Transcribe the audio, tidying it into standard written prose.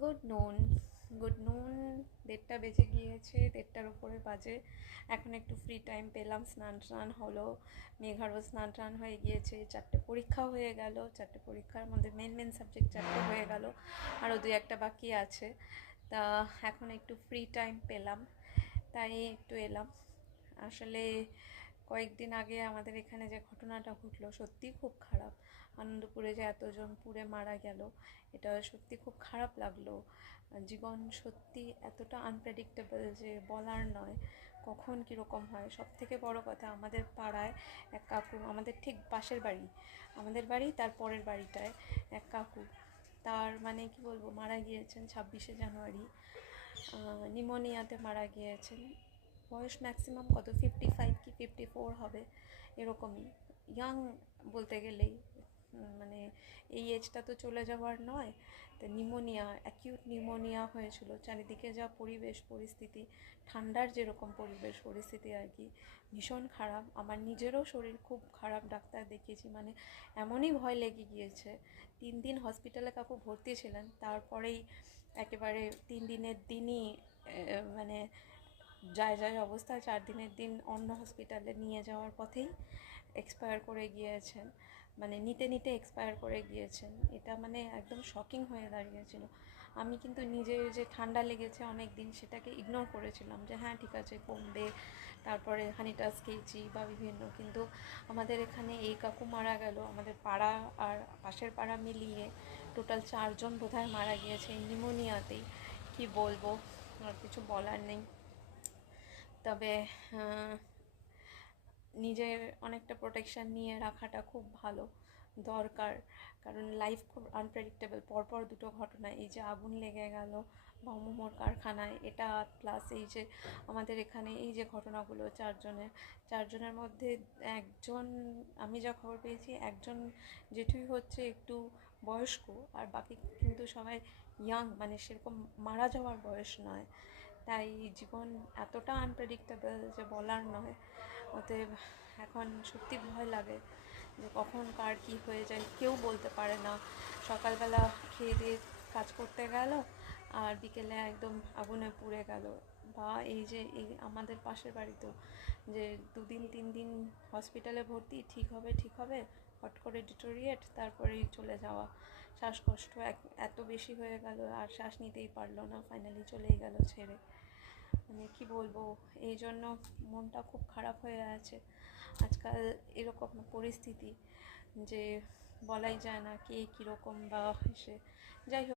Good নুন 1:30 বেজে গিয়েছে, 1:30-র উপরে বাজে। এখন একটু ফ্রি টাইম পেলাম, স্নান হলো। মেঘারও স্নান হয়ে গিয়েছে, 4টে পরীক্ষা হয়ে গেল। 4টে পরীক্ষার মধ্যে মেন সাবজেক্ট 4টে হয়ে গেল, আরও 2-1টা বাকি আছে। তা এখন একটু ফ্রি টাইম পেলাম, তাই একটু এলাম। আসলে কয়েকদিন আগে আমাদের এখানে যে ঘটনাটা ঘটলো সত্যিই খুব খারাপ। আনন্দপুরে যে এতজন পুড়ে মারা গেল, এটা সত্যি খুব খারাপ লাগলো। জীবন সত্যি এতটা আনপ্রেডিক্টেবল যে বলার নয় কখন কীরকম হয়। সব থেকে বড় কথা, আমাদের পাড়ায় এক কাকু, আমাদের ঠিক পাশের বাড়ি, আমাদের বাড়ি তার পরের বাড়িটায় এক কাকু, তার মানে কি বলবো, মারা গিয়েছেন 26শে জানুয়ারি। নিউমোনিয়াতে মারা গিয়েছেন। বয়স ম্যাক্সিমাম কত, 55 কি 54 হবে, এরকমই। ইয়াং বলতে গেলেই, মানে এই এজটা তো চলে যাওয়ার নয়। তো নিউমোনিয়া, অ্যাকিউট নিউমোনিয়া হয়েছিল। চারিদিকে যা পরিবেশ পরিস্থিতি, ঠান্ডার যেরকম পরিবেশ পরিস্থিতি আর কি, ভীষণ খারাপ। আমার নিজেরও শরীর খুব খারাপ, ডাক্তার দেখিয়েছি, মানে এমনই ভয় লেগে গিয়েছে। 3 দিন হসপিটালে কাকু ভর্তি ছিলেন, তারপরেই একেবারে 3 দিনের দিনই মানে যায় অবস্থা। 4 দিনের দিন অন্য হসপিটালে নিয়ে যাওয়ার পথেই এক্সপায়ার করে গিয়েছেন, মানে নিতে এক্সপায়ার করে গিয়েছেন। এটা মানে একদম শকিং হয়ে দাঁড়িয়েছিল। আমি কিন্তু নিজে যে ঠান্ডা লেগেছে অনেক দিন, সেটাকে ইগনোর করেছিলাম যে হ্যাঁ ঠিক আছে কমবে, তারপরে হানিটাস খেয়েছি বা বিভিন্ন। কিন্তু আমাদের এখানে এই কাকু মারা গেল, আমাদের পাড়া আর পাশের পাড়া মিলিয়ে টোটাল 4জন বোধহয় মারা গিয়েছে এই নিউমোনিয়াতেই। কি বলবো, আর কিছু বলার নেই। তবে নিজের অনেকটা প্রোটেকশান নিয়ে রাখাটা খুব ভালো, দরকার। কারণ লাইফ খুব আনপ্রেডিক্টেবল। পরপর দুটো ঘটনা, এই যে আগুন লেগে গেল মোমোর কারখানায়, এটা প্লাস এই যে আমাদের এখানে এই যে ঘটনাগুলো, চারজনের মধ্যে একজন, আমি যা খবর পেয়েছি, একজন জেঠুই হচ্ছে একটু বয়স্ক, আর বাকি কিন্তু সবাই ইয়াং, মানে সেরকম মারা যাওয়ার বয়স নয়। তাই জীবন এতটা আনপ্রেডিক্টেবল যে বলার নয়। অতএব এখন সত্যি ভয় লাগে যে কখন কার কী হয়ে যায় কেউ বলতে পারে না। সকালবেলা খেয়ে দিয়ে কাজ করতে গেল, আর বিকেলে একদম আগুনে পুড়ে গেল। বা এই যে এই আমাদের পাশের বাড়ি তো, যে 2-3 দিন হসপিটালে ভর্তি, ঠিক হবে, হট করে ডিটোরিয়েট, তারপরেই চলে যাওয়া। শ্বাসকষ্ট এত বেশি হয়ে গেল, আর শ্বাস নিতেই পারলো না, ফাইনালি চলেই গেল ছেড়ে। মানে কি বলবো, এই জন্য মনটা খুব খারাপ হয়ে আছে। আজকাল এরকম পরিস্থিতি যে বলাই যায় না কে কীরকম বা এসে, যাই হোক।